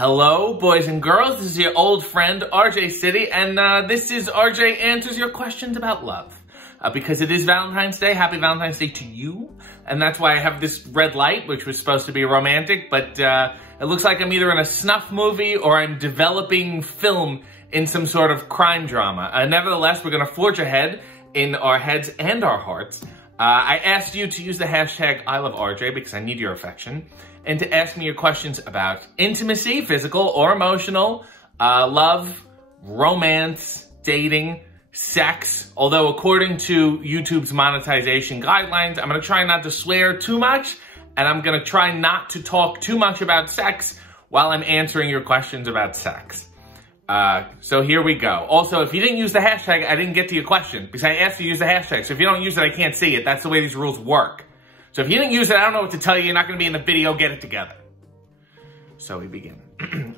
Hello, boys and girls. This is your old friend, RJ City, and this is RJ Answers Your Questions About Love. Because it is Valentine's Day, happy Valentine's Day to you. And that's why I have this red light, which was supposed to be romantic, but it looks like I'm either in a snuff movie or I'm developing film in some sort of crime drama. Nevertheless, we're going to forge ahead in our heads and our hearts. I asked you to use the hashtag #ILoveRJ because I need your affection, and to ask me your questions about intimacy, physical or emotional, love, romance, dating, sex. Although according to YouTube's monetization guidelines, I'm going to try not to swear too much, and I'm going to try not to talk too much about sex while I'm answering your questions about sex. So here we go. Also, if you didn't use the hashtag, I didn't get to your question because I asked you to use the hashtag. So if you don't use it, I can't see it. That's the way these rules work. So if you didn't use it, I don't know what to tell you. You're not going to be in the video. Get it together. So we begin.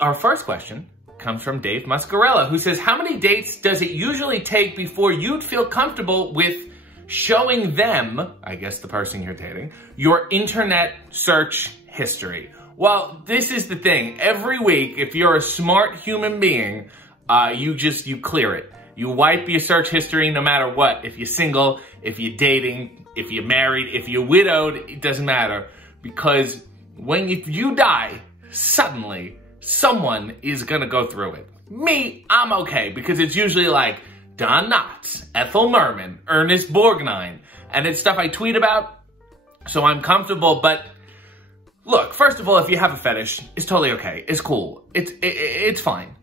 Our first question comes from Dave Muscarella, who says, how many dates does it usually take before you'd feel comfortable with showing them, I guess the person you're dating, your internet search history? Well, this is the thing. Every week, if you're a smart human being, you clear it. You wipe your search history no matter what. If you're single, if you're dating, if you're married, if you're widowed, it doesn't matter. Because if you die, suddenly, someone is gonna go through it. Me, I'm okay, because it's usually like Don Knotts, Ethel Merman, Ernest Borgnine, and it's stuff I tweet about, so I'm comfortable, but look, first of all, if you have a fetish, it's totally okay. It's cool. It's fine.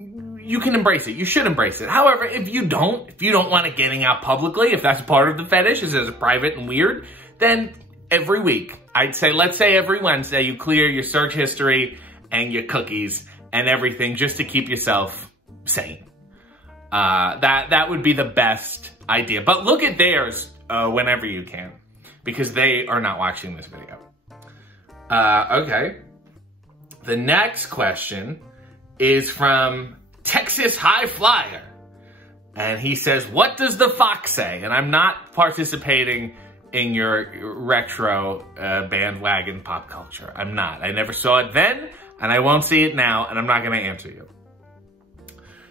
You can embrace it. You should embrace it. However, if you don't want it getting out publicly, if that's part of the fetish, is as private and weird, then every week, I'd say, let's say every Wednesday, you clear your search history and your cookies and everything just to keep yourself sane. That would be the best idea. But look at theirs whenever you can, because they are not watching this video. Okay. The next question is from Texas High Flyer. And he says, what does the fox say? And I'm not participating in your retro bandwagon pop culture. I'm not. I never saw it then, and I won't see it now, and I'm not going to answer you.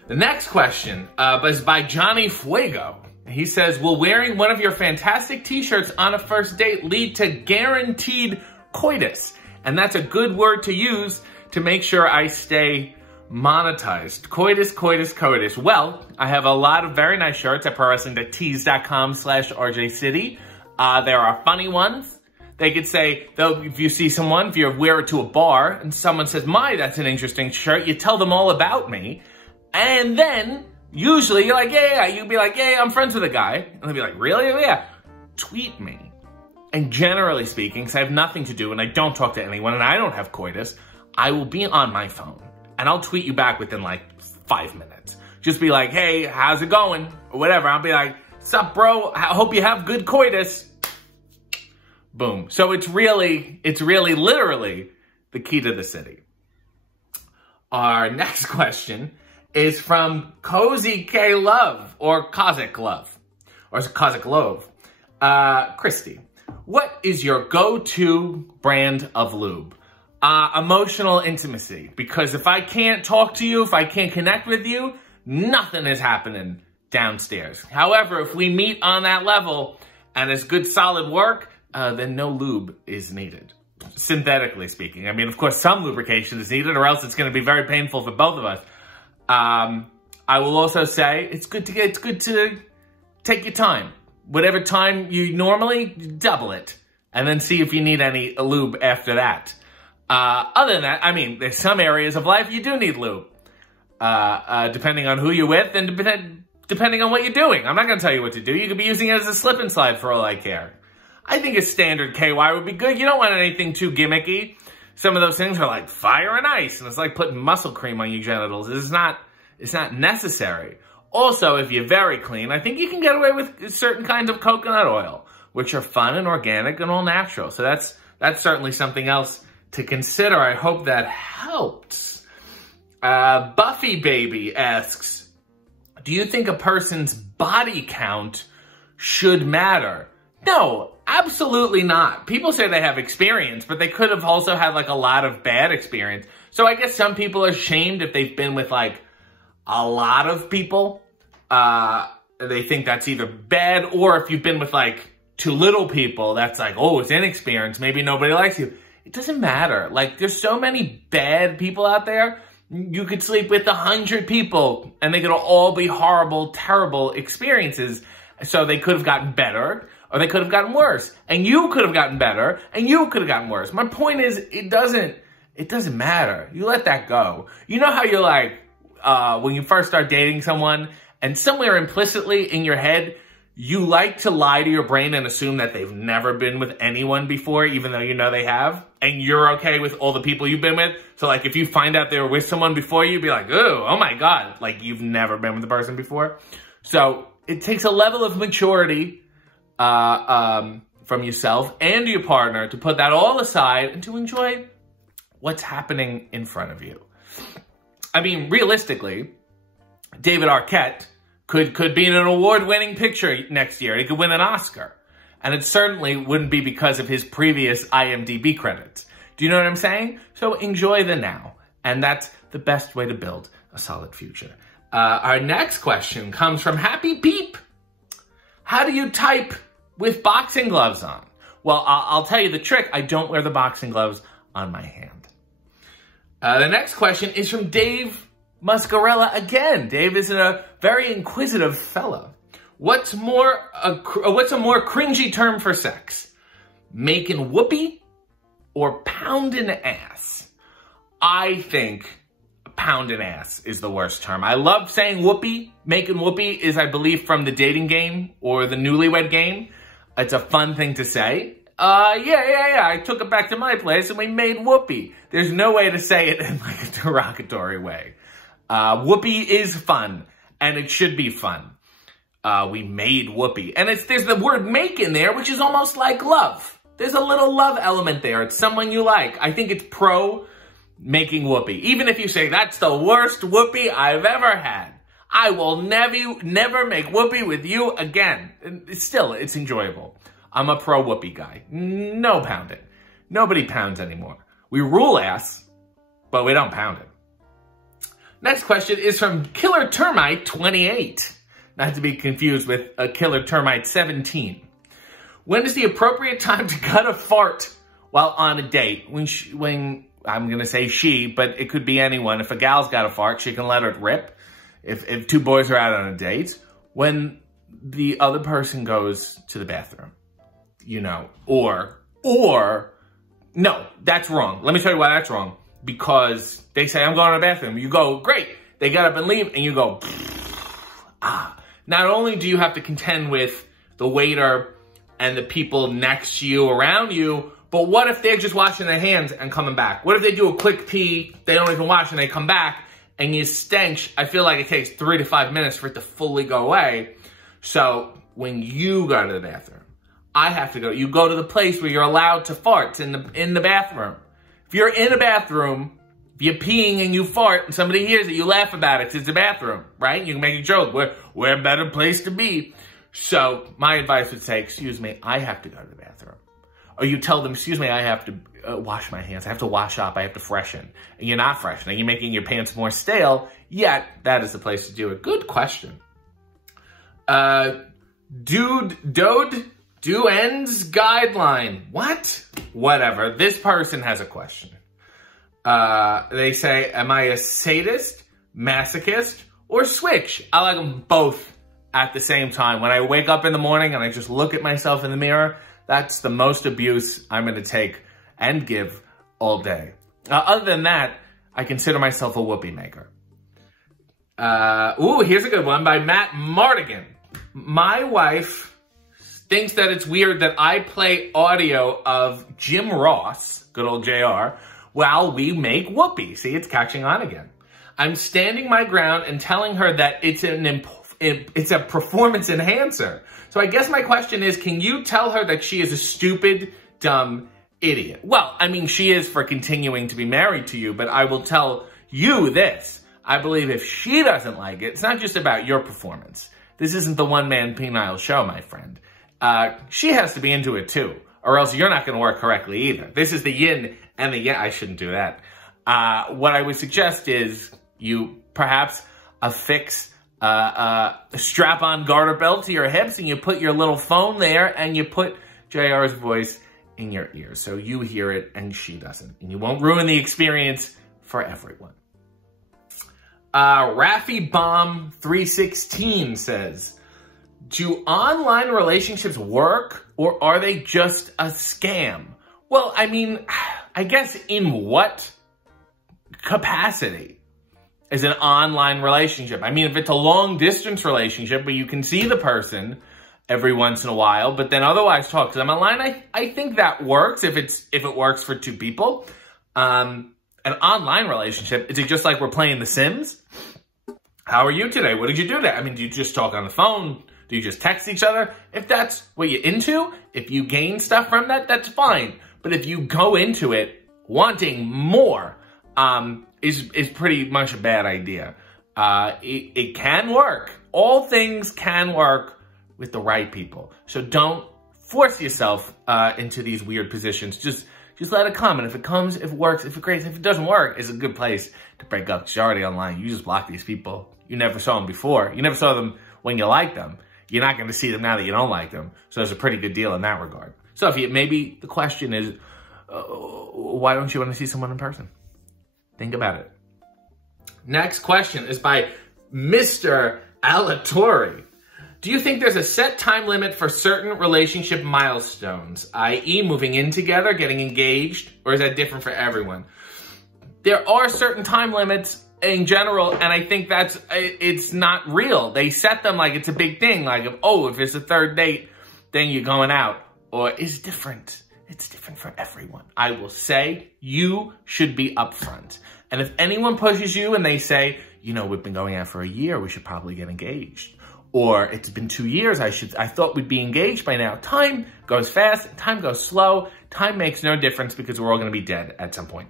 The next question is by Johnny Fuego. He says, will wearing one of your fantastic t-shirts on a first date lead to guaranteed coitus? And that's a good word to use to make sure I stay monetized. Coitus, coitus, coitus. Well, I have a lot of very nice shirts at prowrestling.tees.com/RJCity. There are funny ones. They could say, though, if you see someone, if you wear it to a bar and someone says, that's an interesting shirt, you tell them all about me. And then usually you're like, yeah. You'd be like, yeah, I'm friends with a guy. And they'll be like, really? Yeah. Tweet me. And generally speaking, because I have nothing to do and I don't talk to anyone and I don't have coitus, I will be on my phone and I'll tweet you back within like 5 minutes. Just be like, hey, how's it going? Or whatever. I'll be like, sup, bro? I hope you have good coitus. Boom. So it's really literally the key to the city. Our next question is from Cozy K Love, or Kazakh Love, or Kazakh Love. Christy, what is your go-to brand of lube? Emotional intimacy. Because if I can't talk to you, if I can't connect with you, nothing is happening downstairs. However, if we meet on that level and it's good solid work, then no lube is needed. Synthetically speaking. I mean, of course, some lubrication is needed, or else it's going to be very painful for both of us. I will also say it's good to take your time. Whatever time you normally, double it. And then see if you need any lube after that. Other than that, I mean, there's some areas of life you do need lube. Depending on who you're with and depending on what you're doing. I'm not going to tell you what to do. You could be using it as a slip and slide for all I care. I think a standard KY would be good. You don't want anything too gimmicky. Some of those things are like fire and ice, and it's like putting muscle cream on your genitals. It's not necessary. Also, if you're very clean, I think you can get away with certain kinds of coconut oil, which are fun and organic and all natural. So that's certainly something else to consider. I hope that helps. Buffy Baby asks, do you think a person's body count should matter? No, Absolutely not. People say they have experience, but they could have also had like a lot of bad experience. So I guess some people are shamed if they've been with like a lot of people. They think that's either bad, or if you've been with like too little people, that's like, oh, it's inexperience. Maybe nobody likes you. It doesn't matter. Like, there's so many bad people out there. You could sleep with 100 people and they could all be horrible, terrible experiences. So they could have gotten better, or they could have gotten worse. And you could have gotten better, and you could have gotten worse. My point is, it doesn't matter. You let that go. You know how you're like, when you first start dating someone, and somewhere implicitly in your head, you like to lie to your brain and assume that they've never been with anyone before, even though you know they have, and you're okay with all the people you've been with. So like, if you find out they were with someone before, you'd be like, oh my God, like you've never been with the person before. So it takes a level of maturity from yourself and your partner to put that all aside and to enjoy what's happening in front of you. I mean, realistically, David Arquette could be in an award-winning picture next year. He could win an Oscar. And it certainly wouldn't be because of his previous IMDb credits. Do you know what I'm saying? So enjoy the now. And that's the best way to build a solid future. Our next question comes from Happy Peep. How do you type with boxing gloves on? Well, I'll tell you the trick. I don't wear the boxing gloves on my hand. The next question is from Dave Muscarella again. Dave is a very inquisitive fella. What's a more cringy term for sex? Making whoopee or pounding ass? I think pounding ass is the worst term. I love saying whoopee. Making whoopee is, I believe, from the dating game or the newlywed game. It's a fun thing to say. Yeah. I took it back to my place and we made whoopee. There's no way to say it in like a derogatory way. Whoopee is fun, and it should be fun. We made whoopee. And there's the word make in there, which is almost like love. There's a little love element there. It's someone you like. I think it's pro making whoopee. Even if you say, that's the worst whoopee I've ever had. I will never make whoopee with you again. Still, it's enjoyable. I'm a pro whoopee guy. No pounding. Nobody pounds anymore. We rule ass, but we don't pound it. Next question is from Killer Termite 28. Not to be confused with a Killer Termite 17. When is the appropriate time to cut a fart while on a date? When I'm going to say she, but it could be anyone. If a gal's got a fart, she can let it rip. If two boys are out on a date, when the other person goes to the bathroom, you know, or, no, that's wrong. Let me tell you why that's wrong. Because they say, I'm going to the bathroom. You go, great. They get up and leave, and you go, ah. Not only do you have to contend with the waiter and the people next to you, around you, but what if they're just washing their hands and coming back? What if they do a quick pee, they don't even wash, and they come back, and you stench? I feel like it takes 3 to 5 minutes for it to fully go away. So when you go to the bathroom, I have to go. You go to the place where you're allowed to fart in the bathroom. If you're in a bathroom, if you're peeing and you fart and somebody hears it, you laugh about it. It's a bathroom, right? You can make a joke. We're a better place to be. So my advice would say, excuse me, I have to go to the bathroom. Or you tell them, excuse me, I have to wash my hands. I have to wash up. I have to freshen. And you're not freshening. You're making your pants more stale. Yet that is the place to do it. Good question. Do ends guideline. What? Whatever. This person has a question. They say, am I a sadist, masochist, or switch? I like them both at the same time. When I wake up in the morning and I just look at myself in the mirror, that's the most abuse I'm going to take and give all day. Other than that, I consider myself a whoopee maker. Here's a good one by Matt Mardigan. My wife thinks that it's weird that I play audio of Jim Ross, good old JR, while we make whoopee. See, it's catching on again. I'm standing my ground and telling her that it's a performance enhancer. So I guess my question is, can you tell her that she is a stupid, dumb idiot? Well, I mean, she is for continuing to be married to you, but I will tell you this. I believe if she doesn't like it, it's not just about your performance. This isn't the one-man penile show, my friend. she has to be into it too, or else you're not going to work correctly either. This is the yin and the yang. I shouldn't do that. What I would suggest is you perhaps affix a strap-on garter belt to your hips, and you put your little phone there, and you put JR's voice in your ear so you hear it and she doesn't, and you won't ruin the experience for everyone. Raffy Bomb 316 says, do online relationships work, or are they just a scam? Well, I mean, I guess in what capacity is an online relationship? I mean, if it's a long distance relationship where you can see the person every once in a while, but then otherwise talk to them online, I think that works if it works for two people. An online relationship, is it just like we're playing The Sims? How are you today? What did you do today? I mean, do you just talk on the phone? Do you just text each other? If that's what you're into, if you gain stuff from that, that's fine. But if you go into it wanting more, is pretty much a bad idea. It can work. All things can work with the right people. So don't force yourself into these weird positions. Just let it come. And if it comes, if it works, if it creates, if it doesn't work, it's a good place to break up. Because you're already online. You just block these people. You never saw them before. You never saw them when you liked them. You're not going to see them now that you don't like them. So there's a pretty good deal in that regard. So if maybe the question is, why don't you want to see someone in person? Think about it. Next question is by Mr. Alatori. Do you think there's a set time limit for certain relationship milestones, i.e. moving in together, getting engaged, or is that different for everyone? There are certain time limits in general, and I think it's not real. They set them like it's a big thing, like, if it's a third date, then you're going out, or it's different. It's different for everyone. I will say you should be upfront. And if anyone pushes you and they say, we've been going out for a year, we should probably get engaged. Or it's been 2 years, I thought we'd be engaged by now. Time goes fast, time goes slow. Time makes no difference because we're all going to be dead at some point.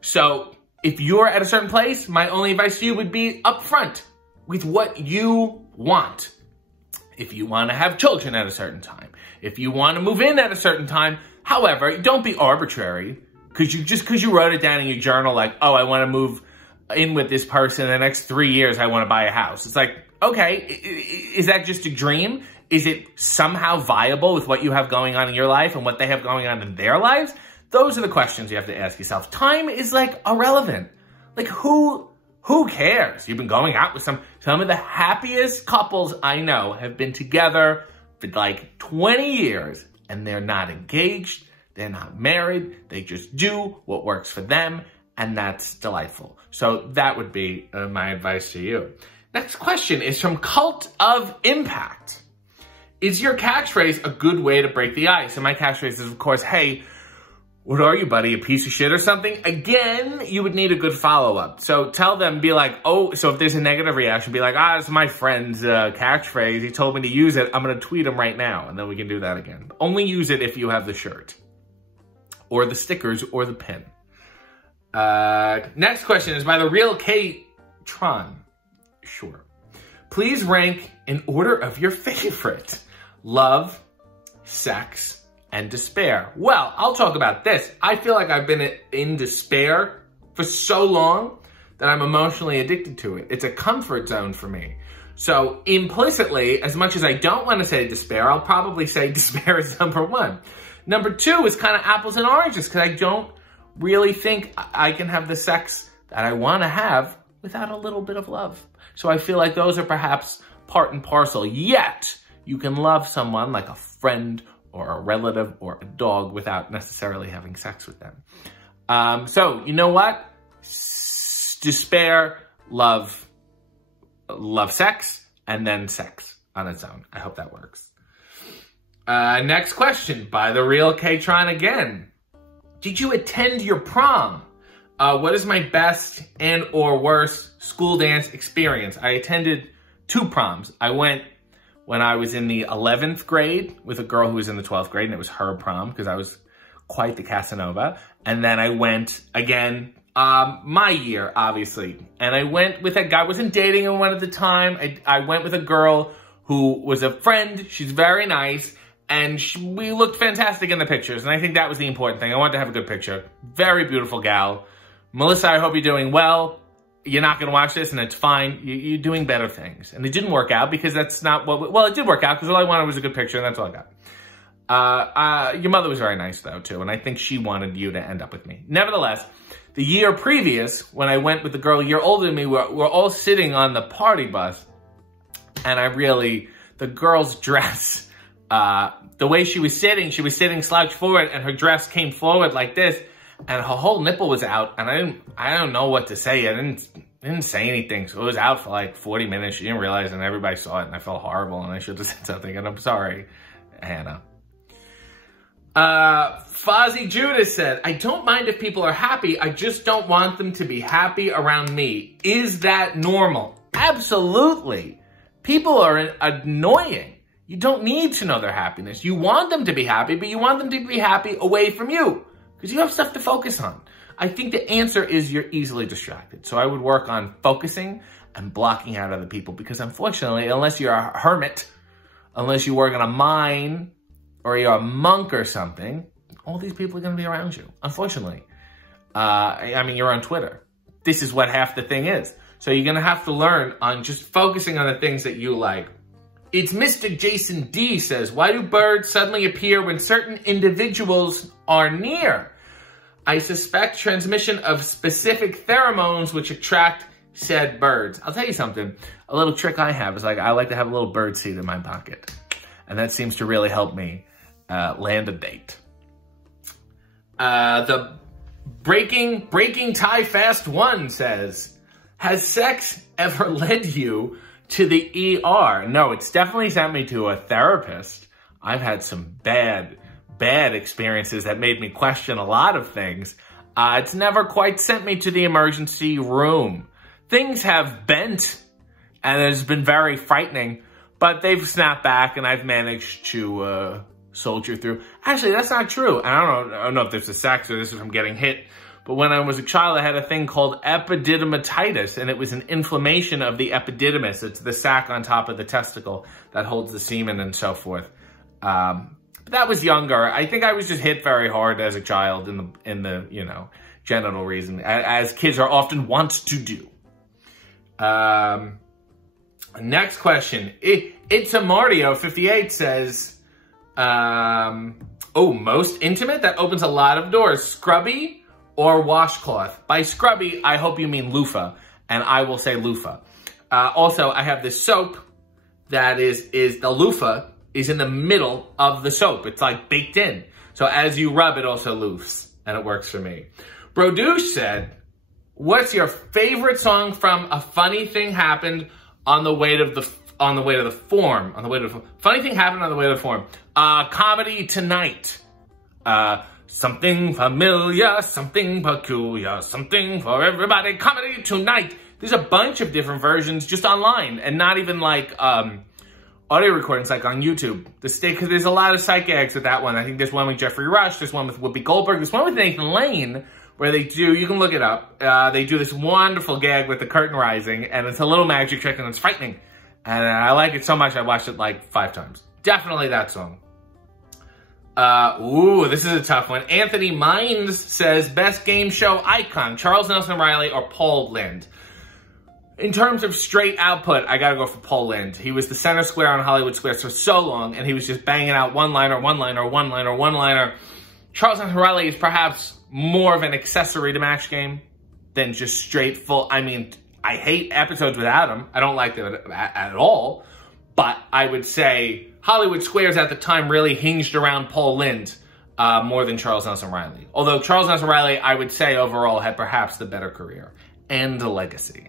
So if you're at a certain place, my only advice to you would be upfront with what you want. If you want to have children at a certain time, if you want to move in at a certain time, however, don't be arbitrary because you wrote it down in your journal like, I want to move in with this person in the next 3 years, I want to buy a house. It's like, okay, is that just a dream? Is it somehow viable with what you have going on in your life and what they have going on in their lives? Those are the questions you have to ask yourself. Time is like irrelevant. Like who cares? You've been going out with some of the happiest couples I know have been together for like 20 years and they're not engaged. They're not married. They just do what works for them. And that's delightful. So that would be my advice to you. Next question is from Cult of Impact. Is your catchphrase a good way to break the ice? And my catchphrase is, of course, hey, what are you, buddy? A piece of shit or something? Again, you would need a good follow-up. So tell them, be like, so if there's a negative reaction, be like, it's my friend's catchphrase. He told me to use it. I'm going to tweet him right now. And then we can do that again. Only use it if you have the shirt or the stickers or the pin. Next question is by the real K-Tron. Sure. Please rank in order of your favorite. Love, sex, and despair. Well, I'll talk about this. I feel like I've been in despair for so long that I'm emotionally addicted to it. It's a comfort zone for me. So implicitly, as much as I don't want to say despair, I'll probably say despair is number one. Number two is kind of apples and oranges because I don't really think I can have the sex that I want to have without a little bit of love. So I feel like those are perhaps part and parcel. Yet, you can love someone like a friend or a relative or a dog without necessarily having sex with them. So, you know what? Despair, love sex, and then sex on its own. I hope that works. Next question by the real K-Tron again. Did you attend your prom? What is my best and or worst school dance experience? I attended 2 proms. I went when I was in the 11th grade with a girl who was in the 12th grade, and it was her prom because I was quite the Casanova. And then I went again, my year, obviously. And I went with a guy, I wasn't dating anyone at the time. I went with a girl who was a friend. She's very nice. And we looked fantastic in the pictures, and I think that was the important thing. I wanted to have a good picture. Very beautiful gal. Melissa, I hope you're doing well. You're not going to watch this, and it's fine. You're doing better things. And it didn't work out because that's not what... Well, it did work out because all I wanted was a good picture, and that's all I got. Your mother was very nice, though, too, and I think she wanted you to end up with me. Nevertheless, the year previous, when I went with the girl a year older than me, we're all sitting on the party bus, and the girl's dress, the way she was sitting slouched forward, and her dress came forward like this, and her whole nipple was out, and I don't know what to say. I didn't say anything, so it was out for like 40 minutes. She didn't realize, and everybody saw it, and I felt horrible, and I should have said something, and I'm sorry, Hannah. Fozzie Judas said, I don't mind if people are happy, I just don't want them to be happy around me. Is that normal? Absolutely. People are annoying. You don't need to know their happiness. You want them to be happy, but you want them to be happy away from you because you have stuff to focus on. I think the answer is you're easily distracted. So I would work on focusing and blocking out other people because unfortunately, unless you're a hermit, unless you work in a mine or you're a monk or something, all these people are going to be around you, unfortunately. I mean, you're on Twitter. This is what half the thing is. So you're going to have to learn on just focusing on the things that you like. It's Mr. Jason D says, why do birds suddenly appear when certain individuals are near? I suspect transmission of specific pheromones which attract said birds. I'll tell you something. A little trick I have is I like to have a little bird seed in my pocket. And that seems to really help me land a date. The Breaking Tie Fast 1 says, has sex ever led you to the ER? No, it's definitely sent me to a therapist. I've had some bad experiences that made me question a lot of things. It's never quite sent me to the emergency room. Things have bent, and it's been very frightening, but they've snapped back, and I've managed to soldier through. Actually, that's not true. I don't know if this is sex or this is from getting hit, but when I was a child, I had a thing called epididymitis, and it was an inflammation of the epididymis. It's the sac on top of the testicle that holds the semen and so forth. But that was younger. I think I was just hit very hard as a child in the you know, genital region, as kids are often wont to do. Next question. It's a Mario 58 says, oh, most intimate? That opens a lot of doors. Scrubby or washcloth? By scrubby, I hope you mean loofah, and I will say loofah. Also, I have this soap that is the loofah is in the middle of the soap. It's like baked in. So as you rub, it also loofs, and it works for me. Brodouche said, what's your favorite song from A Funny Thing Happened on the way to the Forum? Funny Thing Happened on the way to the Forum. Comedy Tonight. Something familiar, something peculiar, something for everybody. Comedy Tonight. There's a bunch of different versions just online, and not even like audio recordings like on YouTube. Because there's a lot of sight gags with that one. I think there's one with Jeffrey Rush, there's one with Whoopi Goldberg, there's one with Nathan Lane, where they do, you can look it up, they do this wonderful gag with the curtain rising, and it's a little magic trick, and it's frightening. And I like it so much, I watched it like 5 times. Definitely that song. Ooh, this is a tough one. Anthony Mines says, best game show icon, Charles Nelson Riley or Paul Lynde? In terms of straight output, I gotta go for Paul Lynde. He was the center square on Hollywood Squares for so long, and he was just banging out one-liner, one-liner, one-liner, one-liner. Charles Nelson Riley is perhaps more of an accessory to Match Game than just straight full. I mean, I hate episodes without him. I don't like them at all. But I would say Hollywood Squares at the time really hinged around Paul Lynde more than Charles Nelson Riley. Although Charles Nelson Riley, I would say overall, had perhaps the better career and a legacy.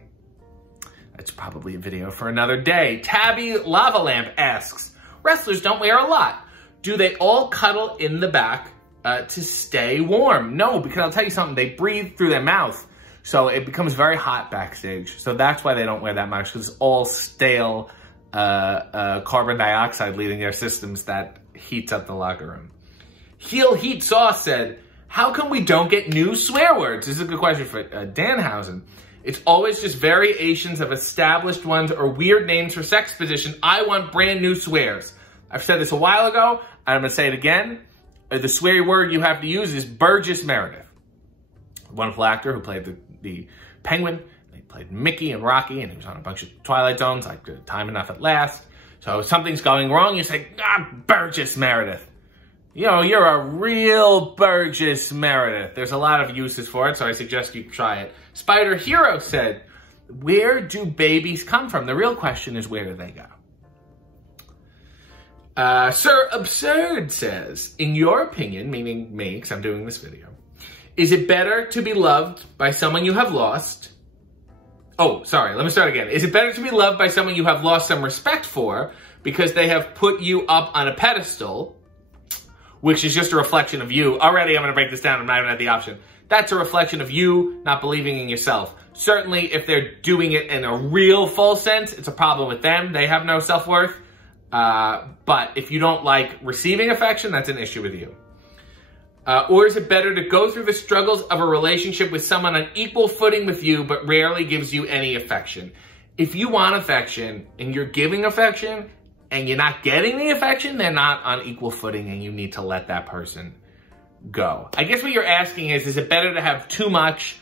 That's probably a video for another day. Tabby Lava Lamp asks, wrestlers don't wear a lot. Do they all cuddle in the back to stay warm? No, because I'll tell you something, they breathe through their mouth. So it becomes very hot backstage. So that's why they don't wear that much, because it's all stale carbon dioxide leaving their systems that heats up the locker room. Heel Heat Sauce said, how come we don't get new swear words? This is a good question for Danhausen. It's always just variations of established ones or weird names for sex position. I want brand new swears. I've said this a while ago. And I'm going to say it again. The sweary word you have to use is Burgess Meredith. A wonderful actor who played the Penguin. He played Mickey and Rocky, and he was on a bunch of Twilight Zones, like Time Enough at Last. So if something's going wrong, you say, Burgess Meredith. You know, you're a real Burgess Meredith. There's a lot of uses for it, so I suggest you try it. Spider Hero said, where do babies come from? The real question is, where do they go? Sir Absurd says, in your opinion, meaning me, because I'm doing this video, is it better to be loved by someone you have lost? Oh, sorry, let me start again. Is it better to be loved by someone you have lost some respect for because they have put you up on a pedestal, which is just a reflection of you? Already, I'm going to break this down. I'm not even at the option. That's a reflection of you not believing in yourself. Certainly, if they're doing it in a real full sense, it's a problem with them. They have no self-worth. But if you don't like receiving affection, that's an issue with you. Or is it better to go through the struggles of a relationship with someone on equal footing with you, but rarely gives you any affection? If you want affection and you're giving affection and you're not getting the affection, they're not on equal footing and you need to let that person go. I guess what you're asking is it better to have too much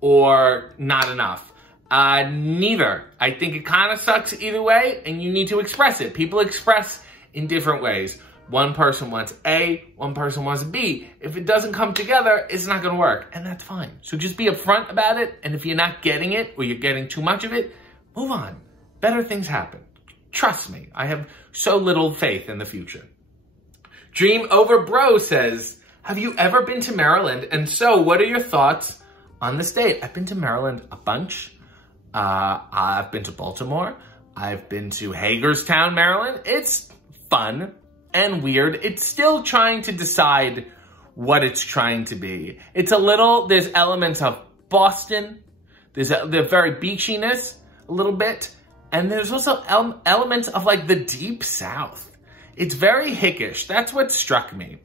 or not enough? Neither. I think it kind of sucks either way, and you need to express it. People express in different ways. One person wants A, one person wants B. If it doesn't come together, it's not going to work, and that's fine. So just be upfront about it, and if you're not getting it, or you're getting too much of it, move on. Better things happen. Trust me, I have so little faith in the future. Dream Over Bro says, have you ever been to Maryland? And so, what are your thoughts on the state? I've been to Maryland a bunch. I've been to Baltimore. I've been to Hagerstown, Maryland. It's fun and weird. It's still trying to decide what it's trying to be. It's a little, there's elements of Boston. There's the very beachiness a little bit. And there's also elements of like the deep South. It's very hickish. That's what struck me.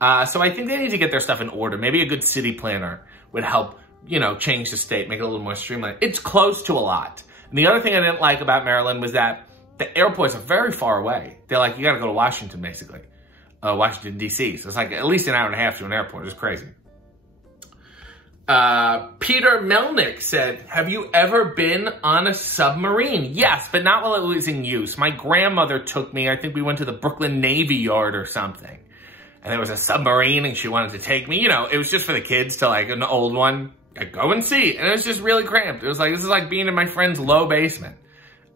So I think they need to get their stuff in order. Maybe a good city planner would help, you know, change the state, make it a little more streamlined. It's close to a lot. And the other thing I didn't like about Maryland was that the airports are very far away. They're like, you gotta go to Washington, basically. Washington, D.C. So it's like at least an hour and a half to an airport. It's crazy. Peter Melnick said, have you ever been on a submarine? Yes, but not while it was in use. My grandmother took me, I think we went to the Brooklyn Navy Yard or something. And there was a submarine and she wanted to take me. You know, it was just for the kids to like an old one. I'd go and see. And it was just really cramped. It was like, this is like being in my friend's low basement.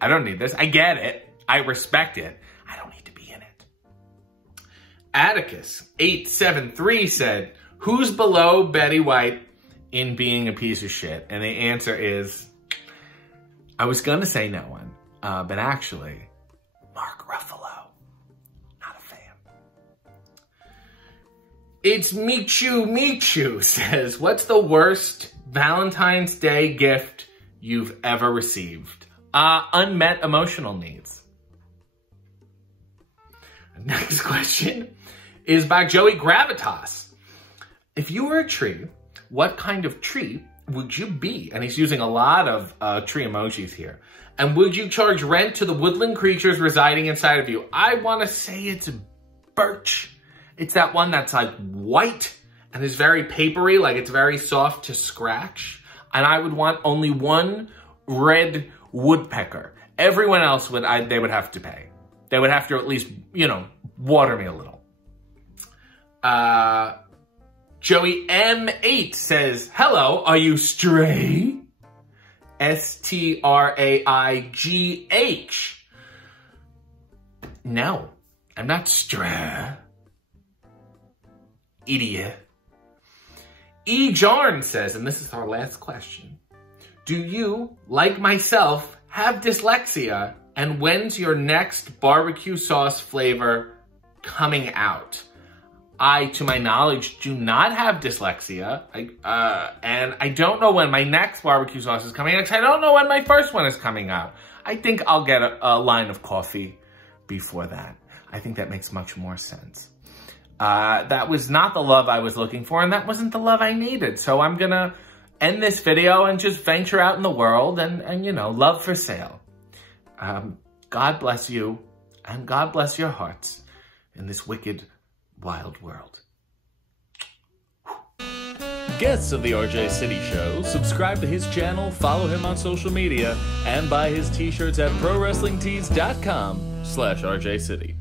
I don't need this. I get it. I respect it. I don't need to be in it. Atticus 873 said, who's below Betty White in being a piece of shit? And the answer is, I was going to say no one, but actually, Mark Ruffalo. Not a fan. It's Michu says, what's the worst Valentine's Day gift you've ever received? Unmet emotional needs. Next question is by Joey Gravitas. If you were a tree, what kind of tree would you be? And he's using a lot of tree emojis here. And would you charge rent to the woodland creatures residing inside of you? I want to say it's birch. It's that one that's like white and is very papery, like it's very soft to scratch. And I would want only one red woodpecker. Everyone else they would have to pay. They would have to at least, you know, water me a little. Joey M8 says, hello, are you stray? S-T-R-A-I-G-H. No, I'm not stray. Idiot. E. Jarn says, and this is our last question, do you, like myself, have dyslexia? And when's your next barbecue sauce flavor coming out? I, to my knowledge, do not have dyslexia. And I don't know when my next barbecue sauce is coming out, because I don't know when my first one is coming out. I think I'll get a line of coffee before that. I think that makes much more sense. That was not the love I was looking for, and that wasn't the love I needed. So I'm gonna end this video and just venture out in the world and you know, love for sale. God bless you, and God bless your hearts. in this wicked, wild world. Guests of the RJ City Show, subscribe to his channel, follow him on social media, and buy his t-shirts at prowrestlingtees.com/RJ City.